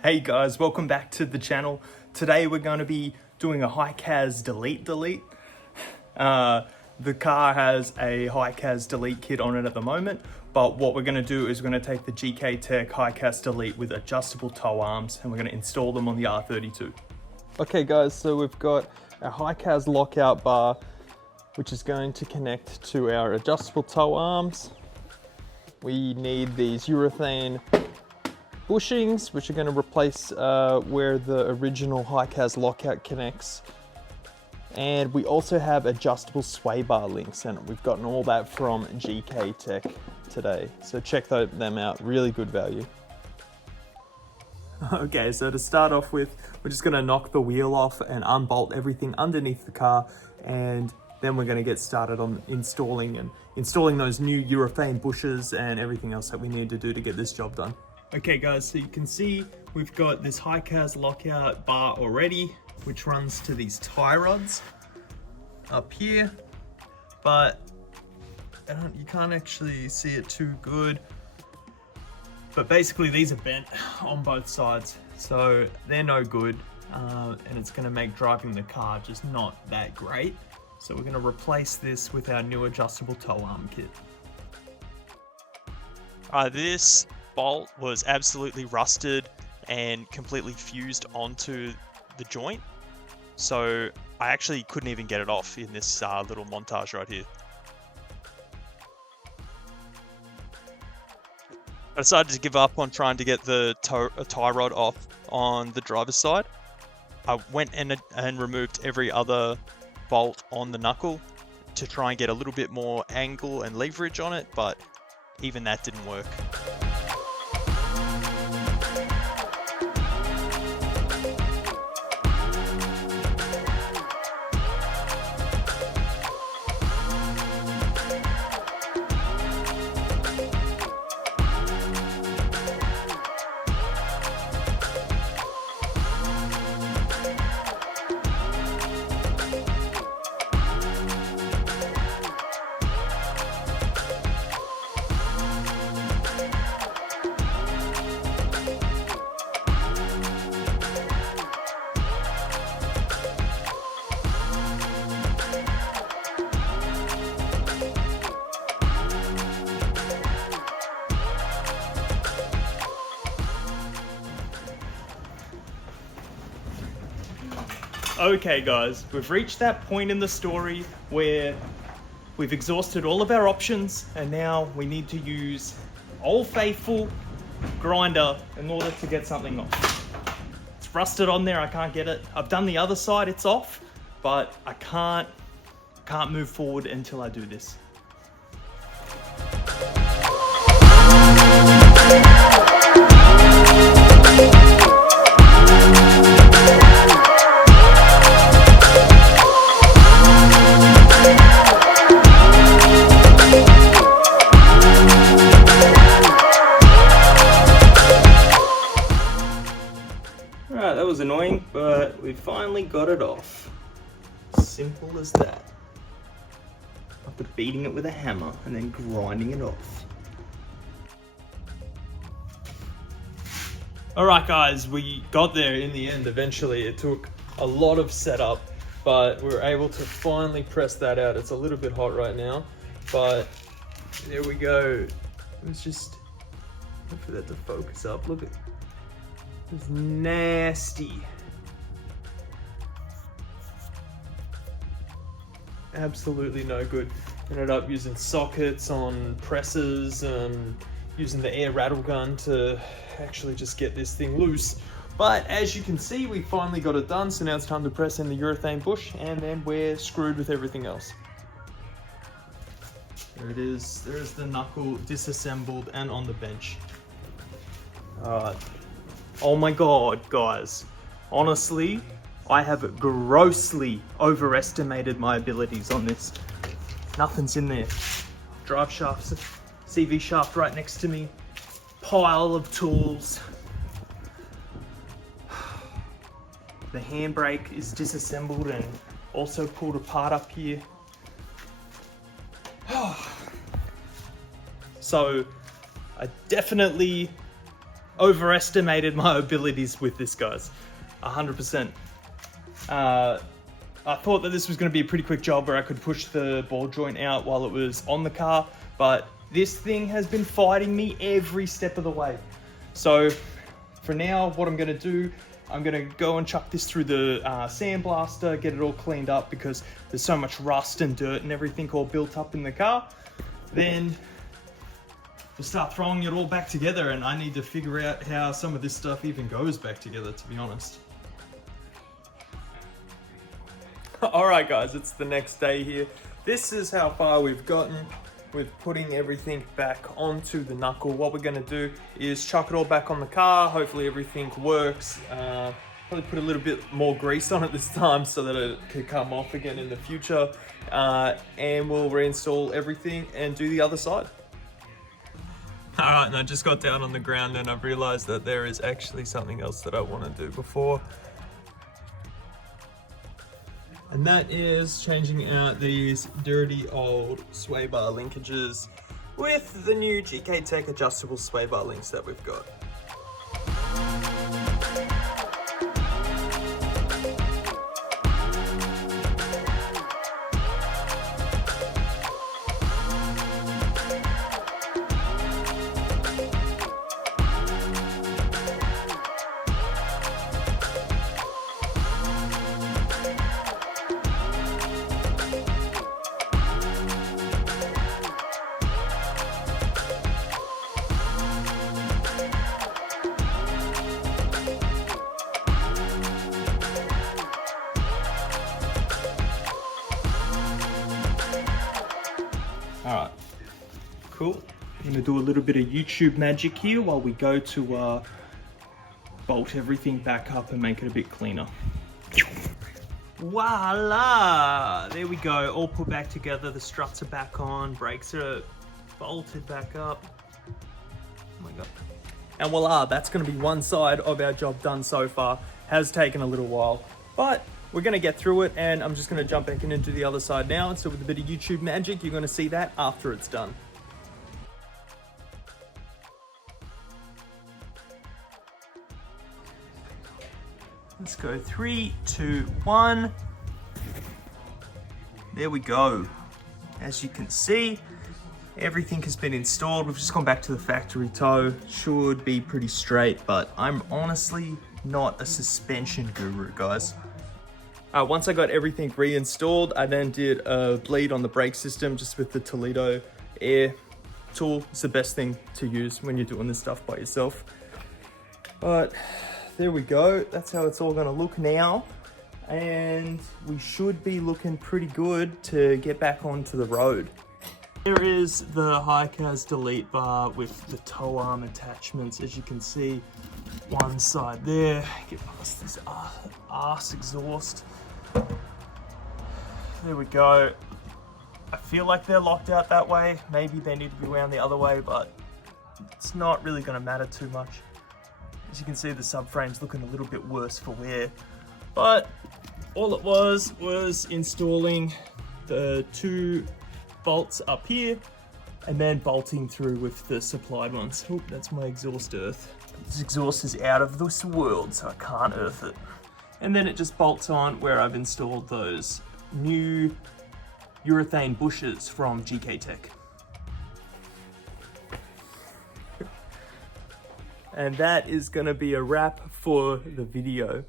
Hey guys, welcome back to the channel. Today we're going to be doing a HICAS delete. The car has a HICAS delete kit on it at the moment, but what we're going to do is we're going to take the GKTech HICAS delete with adjustable tow arms and we're going to install them on the R32. Okay guys, so we've got a HICAS lockout bar which is going to connect to our adjustable tow arms. We need these urethane bushings, which are going to replace where the original HICAS lockout connects. And we also have adjustable sway bar links, and we've gotten all that from GKTech today. So check them out, really good value. Okay, so to start off with, we're just going to knock the wheel off and unbolt everything underneath the car, and then we're going to get started on installing those new urethane bushes and everything else that we need to do to get this job done. Okay guys, so you can see we've got this HICAS lockout bar already, which runs to these tie rods up here, but you can't actually see it too good. But basically these are bent on both sides, so they're no good, and it's gonna make driving the car just not that great. So we're gonna replace this with our new adjustable tow arm kit. This bolt was absolutely rusted and completely fused onto the joint, so I actually couldn't even get it off in this little montage right here. I decided to give up on trying to get the tie rod off on the driver's side. I went and removed every other bolt on the knuckle to try and get a little bit more angle and leverage on it, but even that didn't work. Okay guys, we've reached that point in the story where we've exhausted all of our options and now we need to use Old Faithful grinder in order to get something off. It's rusted on there, I can't get it. I've done the other side, it's off, but I can't move forward until I do this. Alright, that was annoying, but we finally got it off. Simple as that. After beating it with a hammer and then grinding it off. Alright guys, we got there in the end eventually. It took a lot of setup, but we were able to finally press that out. It's a little bit hot right now, but there we go. It was just, wait for that to focus up. Look at it's nasty. Absolutely no good. Ended up using sockets on presses and using the air rattle gun to actually just get this thing loose. But as you can see, we finally got it done. So now it's time to press in the urethane bush and then we're screwed with everything else. There it is. There's the knuckle disassembled and on the bench. Oh my god, guys. Honestly, I have grossly overestimated my abilities on this. Nothing's in there. Drive shafts, CV shaft right next to me. Pile of tools. The handbrake is disassembled and also pulled apart up here. So I definitely overestimated my abilities with this, guys. 100%. I thought that this was going to be a pretty quick job where I could push the ball joint out while it was on the car, but this thing has been fighting me every step of the way. So for now, what I'm going to do, I'm going to go and chuck this through the sandblaster, get it all cleaned up because there's so much rust and dirt and everything all built up in the car. Then we'll start throwing it all back together, and I need to figure out how some of this stuff even goes back together, to be honest. Alright guys, it's the next day here. This is how far we've gotten with putting everything back onto the knuckle. What we're going to do is chuck it all back on the car. Hopefully everything works. Probably put a little bit more grease on it this time so that it can come off again in the future. And we'll reinstall everything and do the other side. Alright, and I just got down on the ground and I've realized that there is actually something else that I want to do before. And that is changing out these dirty old sway bar linkages with the new GKTech adjustable sway bar links that we've got. Alright, cool. I'm gonna do a little bit of YouTube magic here while we go to bolt everything back up and make it a bit cleaner. Voila! There we go, all put back together. The struts are back on, brakes are bolted back up. Oh my god. And voila, that's gonna be one side of our job done so far. Has taken a little while, but we're gonna get through it, and I'm just gonna jump back in and do the other side now. So with a bit of YouTube magic, you're gonna see that after it's done. Let's go 3, 2, 1. There we go. As you can see, everything has been installed. We've just gone back to the factory toe. Should be pretty straight, but I'm honestly not a suspension guru, guys. Once I got everything reinstalled, I then did a bleed on the brake system just with the Toledo air tool. It's the best thing to use when you're doing this stuff by yourself. But there we go. That's how it's all gonna look now. And we should be looking pretty good to get back onto the road. Here is the HICAS delete bar with the tow arm attachments. As you can see, one side there. Get past this arse exhaust. There we go. I feel like they're locked out that way. Maybe they need to be wound the other way, but it's not really going to matter too much. As you can see, the subframe's looking a little bit worse for wear. But all it was installing the 2 bolts up here and then bolting through with the supplied ones. Oh, that's my exhaust earth. This exhaust is out of this world, so I can't earth it. And then it just bolts on where I've installed those new urethane bushes from GKTech. And that is gonna be a wrap for the video.